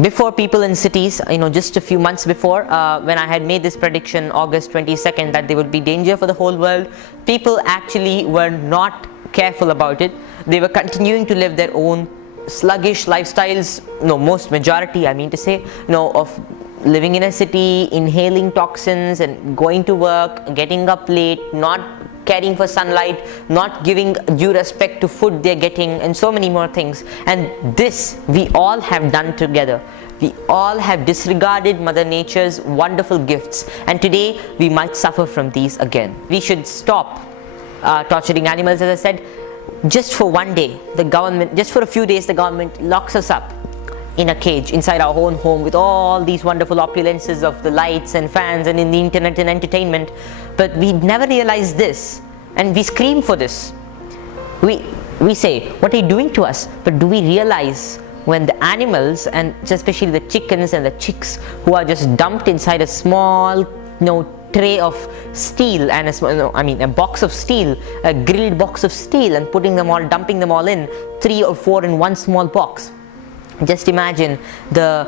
Before, people in cities, just a few months before, when I had made this prediction August 22nd that there would be danger for the whole world, people actually were not careful about it. They were continuing to live their own sluggish lifestyles, most majority, I mean to say, of living in a city, inhaling toxins and going to work, getting up late, not caring for sunlight, not giving due respect to food they're getting, and so many more things. And this we all have done together. We all have disregarded Mother Nature's wonderful gifts, and today we might suffer from these again. We should stop torturing animals. As I said, just for one day, just for a few days, the government locks us up in a cage inside our own home with all these wonderful opulences of the lights and fans and in the internet and entertainment. But we never realize this, and we scream for this. We say, what are you doing to us? But do we realize when the animals, and especially the chickens and the chicks, who are just dumped inside a small tray of steel and a box of steel, a grilled box of steel, and dumping them all in, 3 or 4 in one small box? Just imagine the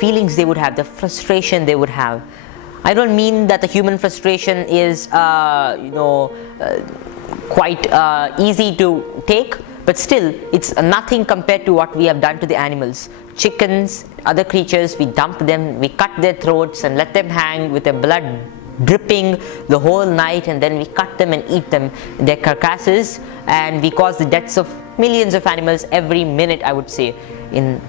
feelings they would have, the frustration they would have. I don't mean that the human frustration is quite easy to take, but still it's nothing compared to what we have done to the animals. Chickens, other creatures, we dump them, we cut their throats and let them hang with their blood dripping the whole night, and then we cut them and eat them, their carcasses, and we cause the deaths of millions of animals every minute, I would say,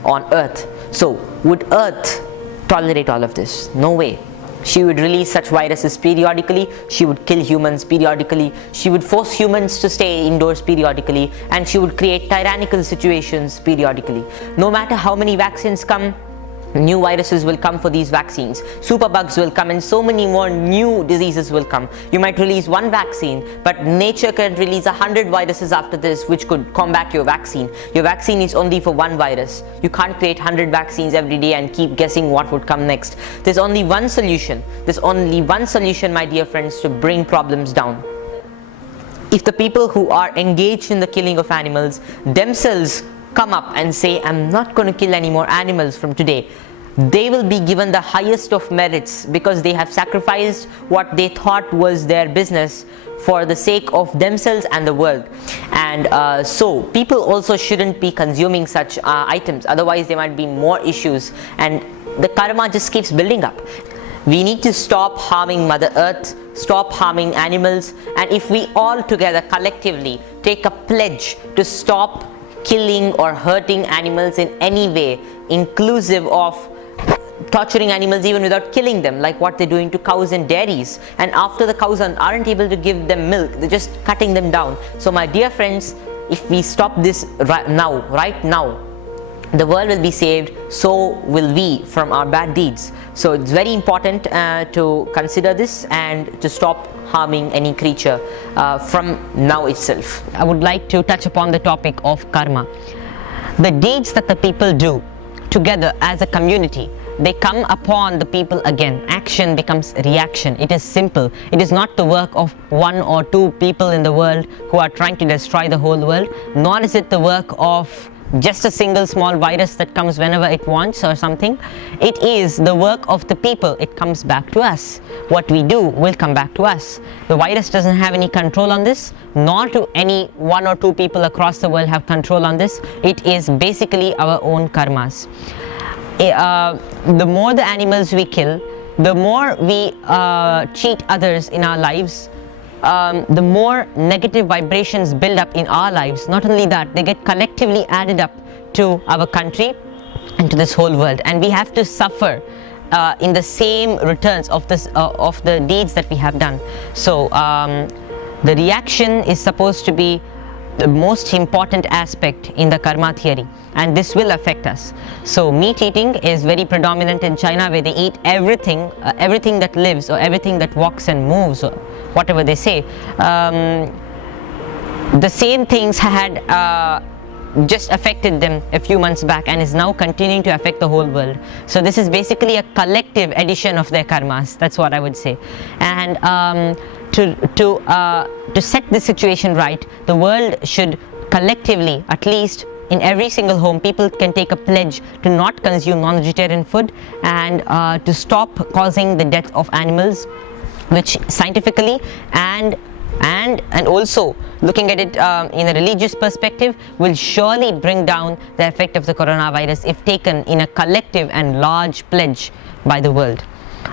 on Earth. So would Earth tolerate all of this? No way. She would release such viruses periodically, she would kill humans periodically, she would force humans to stay indoors periodically, and she would create tyrannical situations periodically. No matter how many vaccines come, new viruses will come for these vaccines, superbugs will come, and so many more new diseases will come. You might release one vaccine, but nature can release 100 viruses after this which could combat your vaccine. Your vaccine is only for one virus. You can't create 100 vaccines every day and keep guessing what would come next. There's only one solution. There's only one solution, my dear friends, to bring problems down. If the people who are engaged in the killing of animals themselves come up and say, I'm not going to kill any more animals from today, they will be given the highest of merits, because they have sacrificed what they thought was their business for the sake of themselves and the world. And so people also shouldn't be consuming such items, otherwise there might be more issues and the karma just keeps building up. We need to stop harming Mother Earth, stop harming animals, and if we all together collectively take a pledge to stop killing or hurting animals in any way, inclusive of torturing animals even without killing them, like what they're doing to cows and dairies, and after the cows aren't able to give them milk, they're just cutting them down. So my dear friends, if we stop this right now, the world will be saved, so will we from our bad deeds. So it's very important to consider this and to stop harming any creature from now itself. I would like to touch upon the topic of karma. The deeds that the people do together as a community, they come upon the people again. Action becomes reaction. It is simple. It is not the work of 1 or 2 people in the world who are trying to destroy the whole world, nor is it the work of just a single small virus that comes whenever it wants or something. It is the work of the people. It comes back to us. What we do will come back to us. The virus doesn't have any control on this, nor do any 1 or 2 people across the world have control on this. It is basically our own karmas. The more the animals we kill, the more we cheat others in our lives, the more negative vibrations build up in our lives. Not only that, they get collectively added up to our country and to this whole world, and we have to suffer in the same returns of the deeds that we have done. So the reaction is supposed to be the most important aspect in the karma theory, and this will affect us. So meat eating is very predominant in China, where they eat everything that lives, or everything that walks and moves, or whatever they say. The same things had just affected them a few months back and is now continuing to affect the whole world. So this is basically a collective addition of their karmas. That's what I would say. And to set the situation right, the world should collectively at least in every single home, people can take a pledge to not consume non-vegetarian food and to stop causing the death of animals, which scientifically and also looking at it in a religious perspective will surely bring down the effect of the coronavirus if taken in a collective and large pledge by the world.